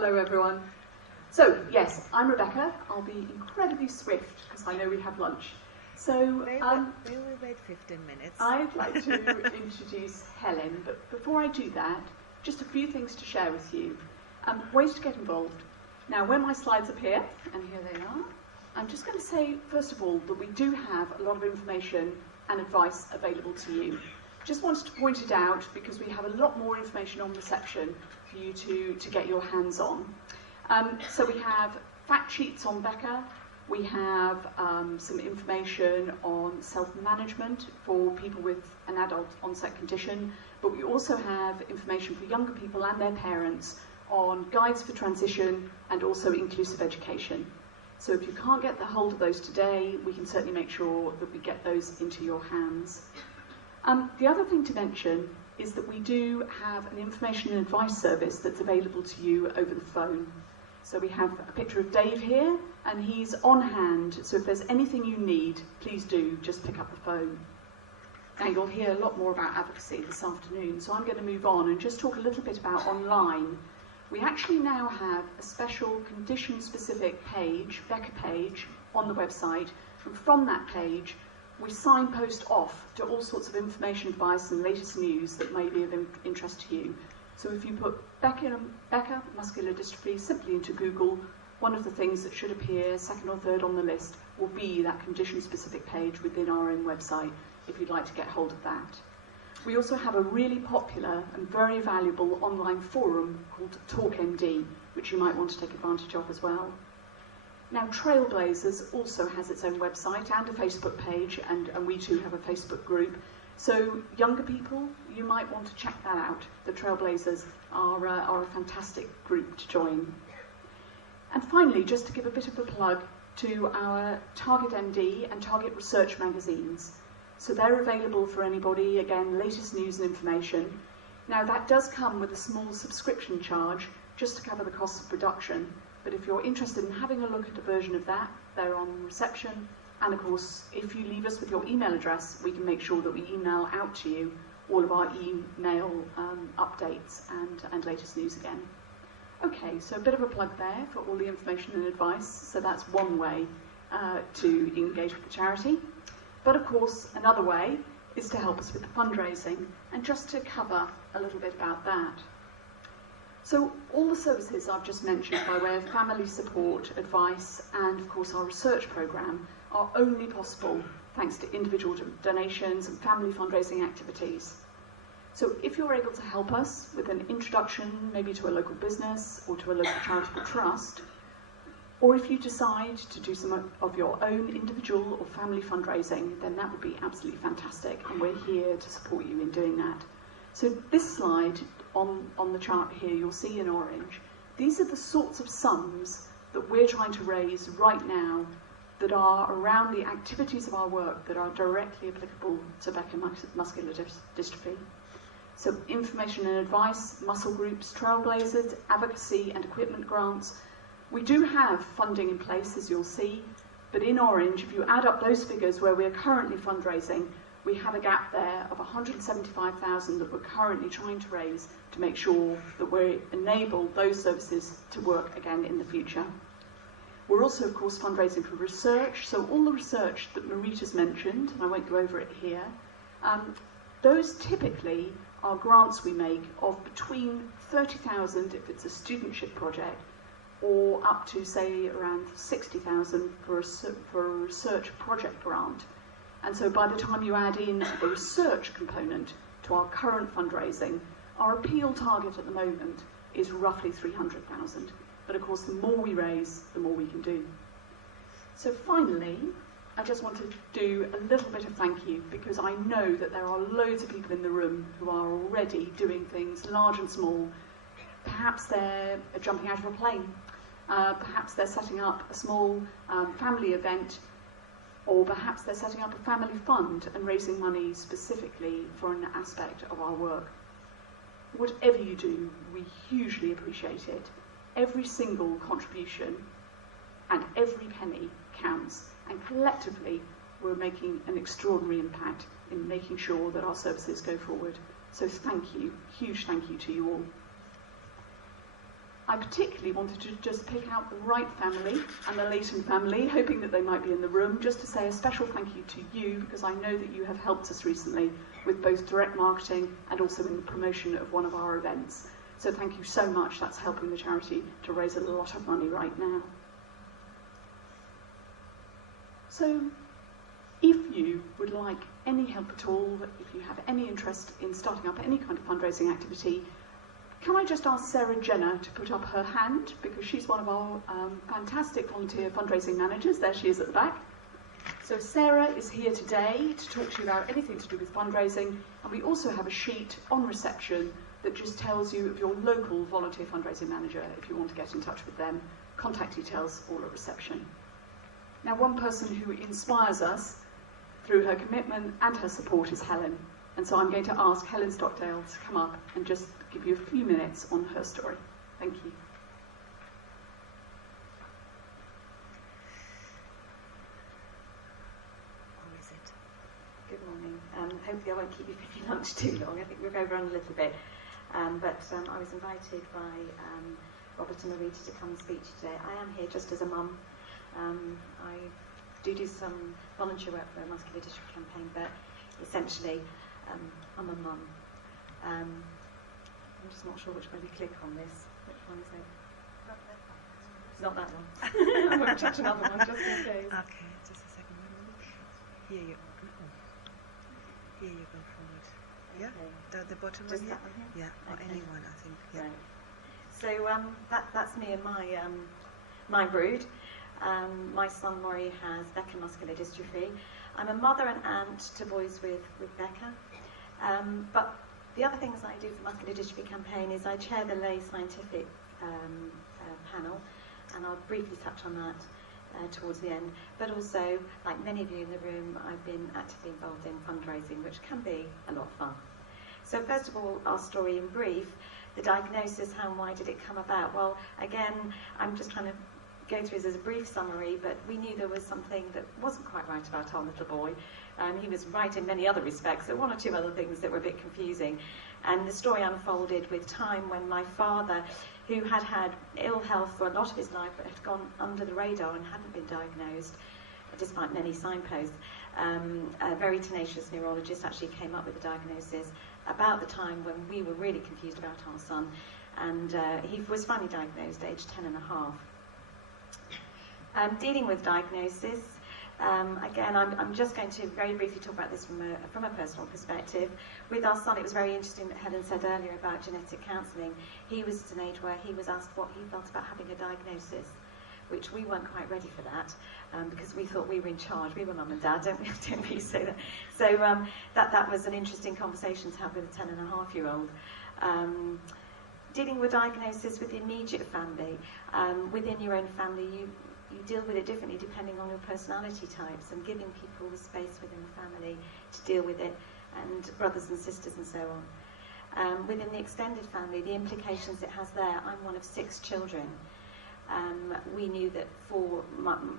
Hello everyone. So yes, I'm Rebecca. I'll be incredibly swift because I know we have lunch. So they will wait 15 minutes. I'd like to introduce Helen, but before I do that, just a few things to share with you. Ways to get involved. Now when my slides appear, and here they are, I'm just going to say first of all that we do have a lot of information and advice available to you. Just wanted to point it out because we have a lot more information on reception for you to get your hands on. So we have fact sheets on Becker, we have some information on self-management for people with an adult onset condition, but we also have information for younger people and their parents on guides for transition and also inclusive education. So if you can't get the hold of those today, we can certainly make sure that we get those into your hands. The other thing to mention is that we do have an information and advice service that's available to you over the phone. So we have a picture of Dave here, and he's on hand, so if there's anything you need, please do just pick up the phone. Now you'll hear a lot more about advocacy this afternoon, so I'm going to move on and just talk a little bit about online. We actually now have a special condition-specific page, Becker page, on the website, and from that page we signpost off to all sorts of information, advice and latest news that may be of interest to you. So if you put Becker Muscular Dystrophy simply into Google, one of the things that should appear second or third on the list will be that condition-specific page within our own website, if you'd like to get hold of that. We also have a really popular and very valuable online forum called TalkMD, which you might want to take advantage of as well. Now Trailblazers also has its own website and a Facebook page, and we too have a Facebook group. So younger people, you might want to check that out. The Trailblazers are a fantastic group to join. And finally, just to give a bit of a plug to our Target MD and Target Research magazines. So they're available for anybody, again, latest news and information. Now that does come with a small subscription charge just to cover the cost of production. But if you're interested in having a look at a version of that, they're on reception. And of course, if you leave us with your email address, we can make sure that we email out to you all of our email updates and latest news again. Okay, so a bit of a plug there for all the information and advice. So that's one way to engage with the charity. But of course, another way is to help us with the fundraising, and just to cover a little bit about that. So all the services I've just mentioned by way of family support, advice, and of course our research programme are only possible thanks to individual donations and family fundraising activities. So if you're able to help us with an introduction maybe to a local business or to a local charitable trust, or if you decide to do some of your own individual or family fundraising, then that would be absolutely fantastic, and we're here to support you in doing that. So this slide on the chart here, you'll see in orange, these are the sorts of sums that we're trying to raise right now that are around the activities of our work that are directly applicable to Becker muscular dystrophy. So information and advice, muscle groups, Trailblazers, advocacy and equipment grants. We do have funding in place, as you'll see, but in orange, if you add up those figures where we're currently fundraising, we have a gap there of $175,000 that we're currently trying to raise to make sure that we enable those services to work again in the future. We're also, of course, fundraising for research. So all the research that Marita's mentioned, and I won't go over it here, those typically are grants we make of between $30,000 if it's a studentship project, or up to, say, around $60,000 for a research project grant. And so by the time you add in the research component to our current fundraising, our appeal target at the moment is roughly $300,000. But of course, the more we raise, the more we can do. So finally, I just want to do a little bit of thank you, because I know that there are loads of people in the room who are already doing things large and small. Perhaps they're jumping out of a plane. Perhaps they're setting up a small family event, or perhaps they're setting up a family fund and raising money specifically for an aspect of our work. Whatever you do, we hugely appreciate it. Every single contribution and every penny counts, and collectively we're making an extraordinary impact in making sure that our services go forward. So thank you, huge thank you to you all. I particularly wanted to just pick out the Wright family and the Leighton family, hoping that they might be in the room, just to say a special thank you to you, because I know that you have helped us recently with both direct marketing and also in the promotion of one of our events. So thank you so much. That's helping the charity to raise a lot of money right now. So if you would like any help at all, if you have any interest in starting up any kind of fundraising activity, can I just ask Sarah Jenner to put up her hand, because she's one of our fantastic volunteer fundraising managers. There she is at the back. So Sarah is here today to talk to you about anything to do with fundraising, and we also have a sheet on reception that just tells you of your local volunteer fundraising manager if you want to get in touch with them. Contact details all at reception. Now, one person who inspires us through her commitment and her support is Helen, and so I'm going to ask Helen Stockdale to come up and just give you a few minutes on her story. Thank you. Or is it? Good morning. Hopefully I won't keep you picking lunch too long. I think we've overrun a little bit. I was invited by Robert and Marita to come and speak to you today. I am here just as a mum. I do some volunteer work for a Muscular Dystrophy Campaign, but essentially I'm a mum. I'm just not sure which way we click on this. Which one is it? It's not that one. I won't touch another one just in case. Okay, just a second. Here you go. Here you go forward. Yeah, Okay. the bottom Just one here? that one here? Yeah, or Okay. any one, I think. Yeah. Right. So that's me and my brood. My son Laurie has Becker muscular dystrophy. I'm a mother and aunt to boys with Becker. But the other things I do for Muscular Dystrophy Campaign is I chair the lay scientific panel, and I'll briefly touch on that towards the end. But also, like many of you in the room, I've been actively involved in fundraising, which can be a lot of fun. So first of all, our story in brief, the diagnosis, how and why did it come about? Well, again, I'm just trying to go through this as a brief summary, but we knew there was something that wasn't quite right about our little boy. He was right in many other respects. There were one or two other things that were a bit confusing. And the story unfolded with time when my father, who had had ill health for a lot of his life, but had gone under the radar and hadn't been diagnosed, despite many signposts, a very tenacious neurologist actually came up with a diagnosis about the time when we were really confused about our son. And he was finally diagnosed at age 10 and a half. Dealing with diagnosis, again, I'm just going to very briefly talk about this from a personal perspective. With our son, it was very interesting that Helen said earlier about genetic counselling. He was at an age where he was asked what he felt about having a diagnosis, which we weren't quite ready for that, because we thought we were in charge. We were mum and dad, don't we say that? So that was an interesting conversation to have with a 10-and-a-half-year-old. Dealing with diagnosis with the immediate family, within your own family, you deal with it differently depending on your personality types, and giving people the space within the family to deal with it, and brothers and sisters and so on. Within the extended family, the implications it has there, I'm one of 6 children. We knew that for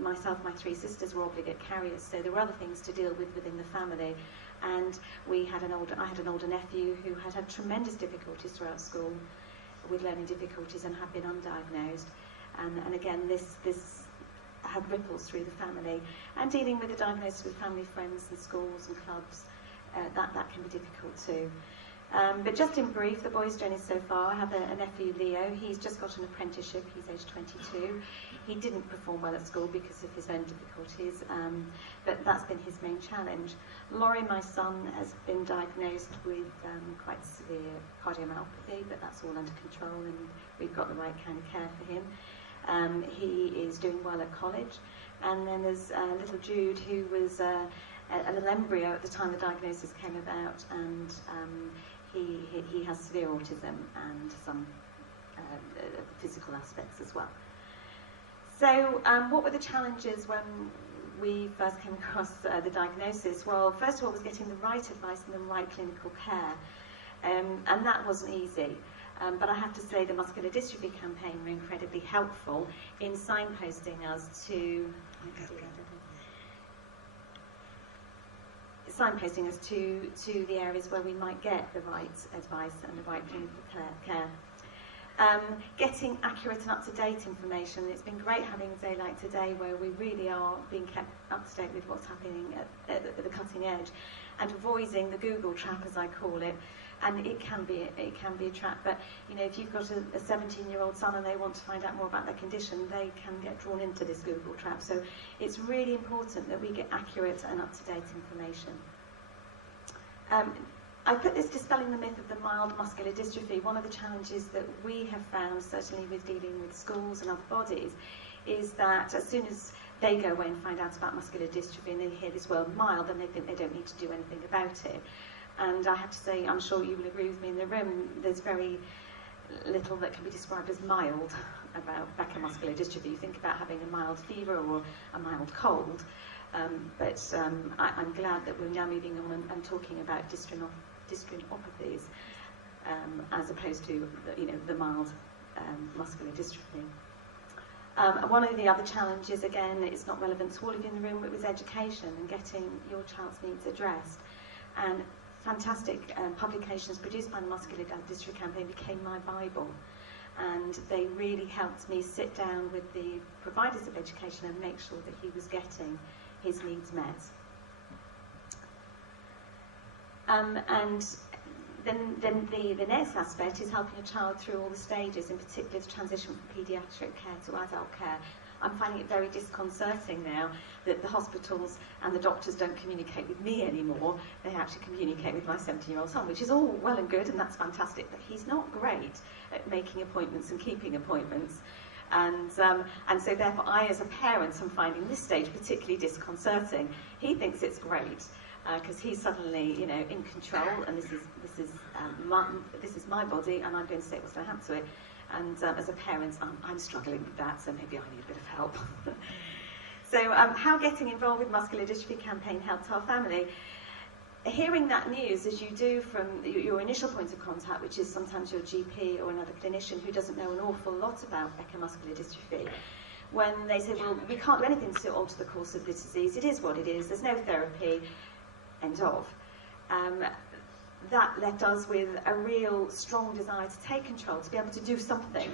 myself, my 3 sisters were obligate carriers, so there were other things to deal with within the family. And I had an older nephew who had had tremendous difficulties throughout school with learning difficulties and had been undiagnosed. And again, this had ripples through the family. And dealing with the diagnosis with family, friends and schools and clubs, that can be difficult too. But just in brief, the boy's journey so far, I have a nephew, Leo. He's just got an apprenticeship. He's age 22. He didn't perform well at school because of his own difficulties, but that's been his main challenge. Laurie, my son, has been diagnosed with quite severe cardiomyopathy, but that's all under control, and we've got the right kind of care for him. He is doing well at college. And then there's little Jude, who was a little embryo at the time the diagnosis came about, and he has severe autism and some physical aspects as well. So what were the challenges when we first came across the diagnosis? Well, first of all, was getting the right advice and the right clinical care, and that wasn't easy. But I have to say the Muscular Dystrophy Campaign were incredibly helpful in signposting us to the areas where we might get the right advice and the right clinical care. Getting accurate and up-to-date information. It's been great having a day like today where we really are being kept up to date with what's happening at the cutting edge, and avoiding the Google trap, as I call it. And it can be a trap, but you know, if you've got a 17-year-old son and they want to find out more about their condition, they can get drawn into this Google trap. So it's really important that we get accurate and up-to-date information. I put this dispelling the myth of the mild muscular dystrophy. One of the challenges that we have found, certainly with dealing with schools and other bodies, is that as soon as they go away and find out about muscular dystrophy and they hear this word mild, then they think they don't need to do anything about it. And I have to say, I'm sure you will agree with me in the room, there's very little that can be described as mild about Becker muscular dystrophy. You think about having a mild fever or a mild cold, but I'm glad that we're now moving on and talking about dystrophinopathies as opposed to the mild muscular dystrophy. One of the other challenges, again, it's not relevant to all of you in the room, but was education and getting your child's needs addressed. And fantastic publications produced by the Muscular Dystrophy Campaign became my Bible, and they really helped me sit down with the providers of education and make sure that he was getting his needs met. And then the next aspect is helping a child through all the stages, in particular the transition from paediatric care to adult care. I'm finding it very disconcerting now that the hospitals and the doctors don't communicate with me anymore. They actually communicate with my 17-year-old son, which is all well and good, and that's fantastic, but he's not great at making appointments and keeping appointments. And so therefore I, as a parent, am finding this stage particularly disconcerting. He thinks it's great because he's suddenly, in control, and this is my body, and I'm going to say what's going to happen to it. And as a parent, I'm struggling with that, so maybe I need a bit of help. So how getting involved with Muscular Dystrophy Campaign helped our family. Hearing that news, as you do from your initial point of contact, which is sometimes your GP or another clinician who doesn't know an awful lot about Becker muscular dystrophy, when they say, well, we can't do anything to alter the course of the disease, it is what it is, there's no therapy, end of. That left us with a real strong desire to take control, to be able to do something.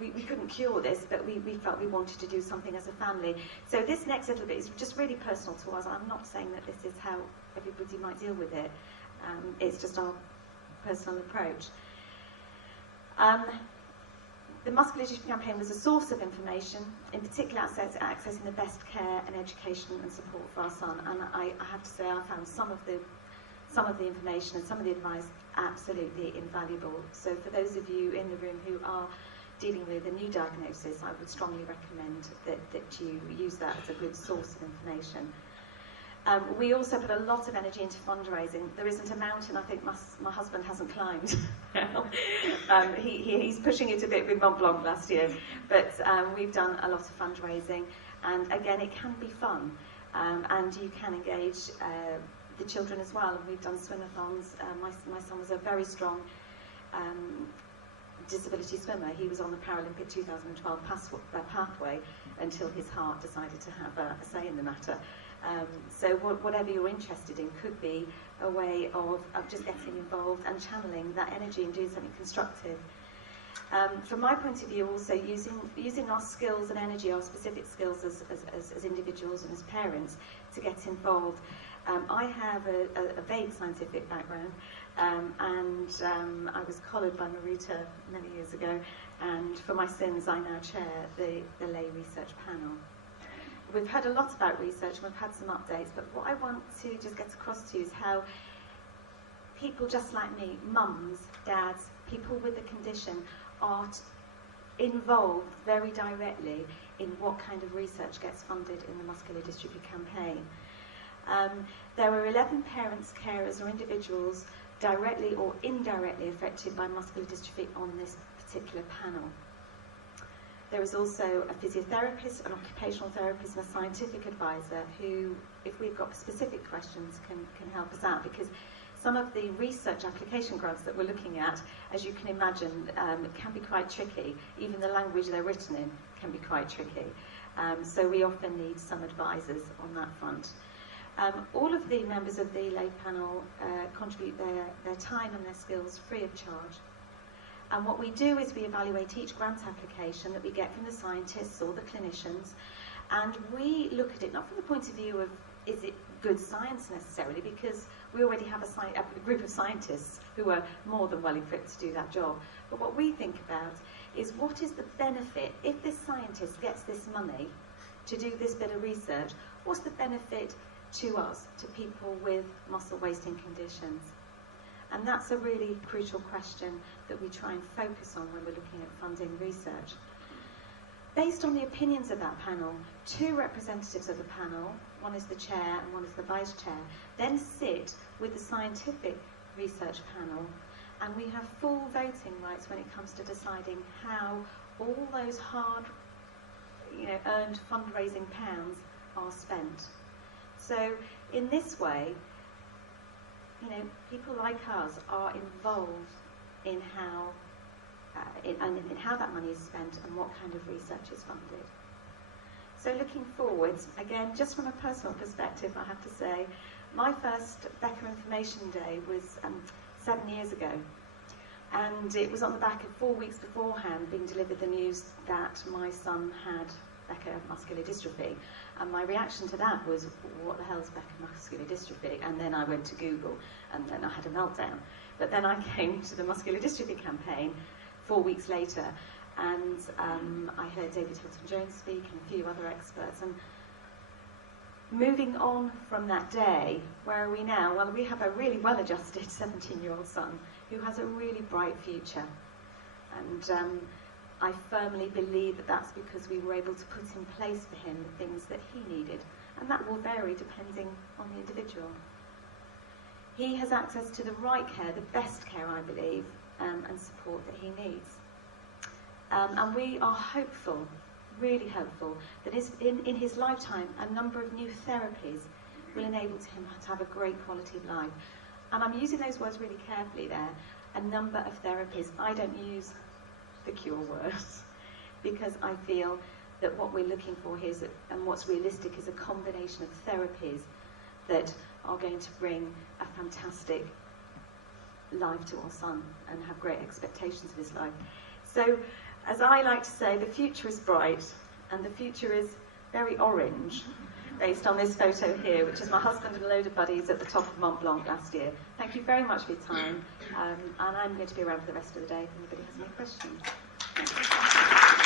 We couldn't cure this, but we felt we wanted to do something as a family. So this next little bit is just really personal to us. I'm not saying that this is how everybody might deal with it. It's just our personal approach. The Muscular Dystrophy Campaign was a source of information, in particular accessing the best care and education and support for our son. And I have to say I found some of the information and some of the advice absolutely invaluable. So for those of you in the room who are dealing with a new diagnosis, I would strongly recommend that you use that as a good source of information. We also put a lot of energy into fundraising. There isn't a mountain I think my husband hasn't climbed. He's pushing it a bit with Mont Blanc last year, but we've done a lot of fundraising, and again it can be fun, and you can engage the children as well. We've done swim-a-thons. My son was a very strong disability swimmer. He was on the Paralympic 2012 pathway until his heart decided to have a say in the matter. So whatever you're interested in could be a way of just getting involved and channeling that energy and doing something constructive. From my point of view, also using our skills and energy, our specific skills as individuals and as parents to get involved. I have a vague scientific background, and I was collared by Maruta many years ago, and for my sins I now chair the lay research panel. We've heard a lot about research and we've had some updates, but what I want to just get across to you is how people just like me, mums, dads, people with the condition, are involved very directly in what kind of research gets funded in the Muscular Dystrophy Campaign. There were 11 parents, carers or individuals directly or indirectly affected by muscular dystrophy on this particular panel. There is also a physiotherapist, an occupational therapist and a scientific advisor who, if we've got specific questions, can help us out, because some of the research application grants that we're looking at, as you can imagine, can be quite tricky. Even the language they're written in can be quite tricky. So we often need some advisors on that front. All of the members of the lay panel contribute their time and their skills free of charge. And what we do is we evaluate each grant application that we get from the scientists or the clinicians, and we look at it not from the point of view of is it good science necessarily, because we already have a group of scientists who are more than well equipped to do that job. But what we think about is what is the benefit if this scientist gets this money to do this bit of research, what's the benefit to us, to people with muscle wasting conditions? And that's a really crucial question that we try and focus on when we're looking at funding research. Based on the opinions of that panel, 2 representatives of the panel, one is the chair and one is the vice chair, then sit with the scientific research panel, and we have full voting rights when it comes to deciding how all those hard, earned fundraising pounds are spent. So in this way, people like us are involved in how in how that money is spent and what kind of research is funded. So looking forwards, again, just from a personal perspective, I have to say, my first Becker Information Day was 7 years ago. And it was on the back of 4 weeks beforehand being delivered the news that my son had Becker muscular dystrophy. And my reaction to that was, what the hell is Becker muscular dystrophy? And then I went to Google, and then I had a meltdown. But then I came to the Muscular Dystrophy Campaign 4 weeks later, and I heard David Hilton-Jones speak and a few other experts. And moving on from that day, where are we now? Well, we have a really well-adjusted 17-year-old son who has a really bright future. And I firmly believe that that's because we were able to put in place for him the things that he needed. And that will vary depending on the individual. He has access to the right care, the best care, I believe, and support that he needs. And we are hopeful, really hopeful, that in his lifetime a number of new therapies will enable him to have a great quality of life. And I'm using those words really carefully there, a number of therapies. I don't use the cure words, because I feel that what we're looking for here is, and what's realistic, is a combination of therapies that are going to bring a fantastic life to our son and have great expectations of his life. So, as I like to say, the future is bright, and the future is very orange, based on this photo here, which is my husband and a load of buddies at the top of Mont Blanc last year. Thank you very much for your time, and I'm going to be around for the rest of the day if anybody has any questions.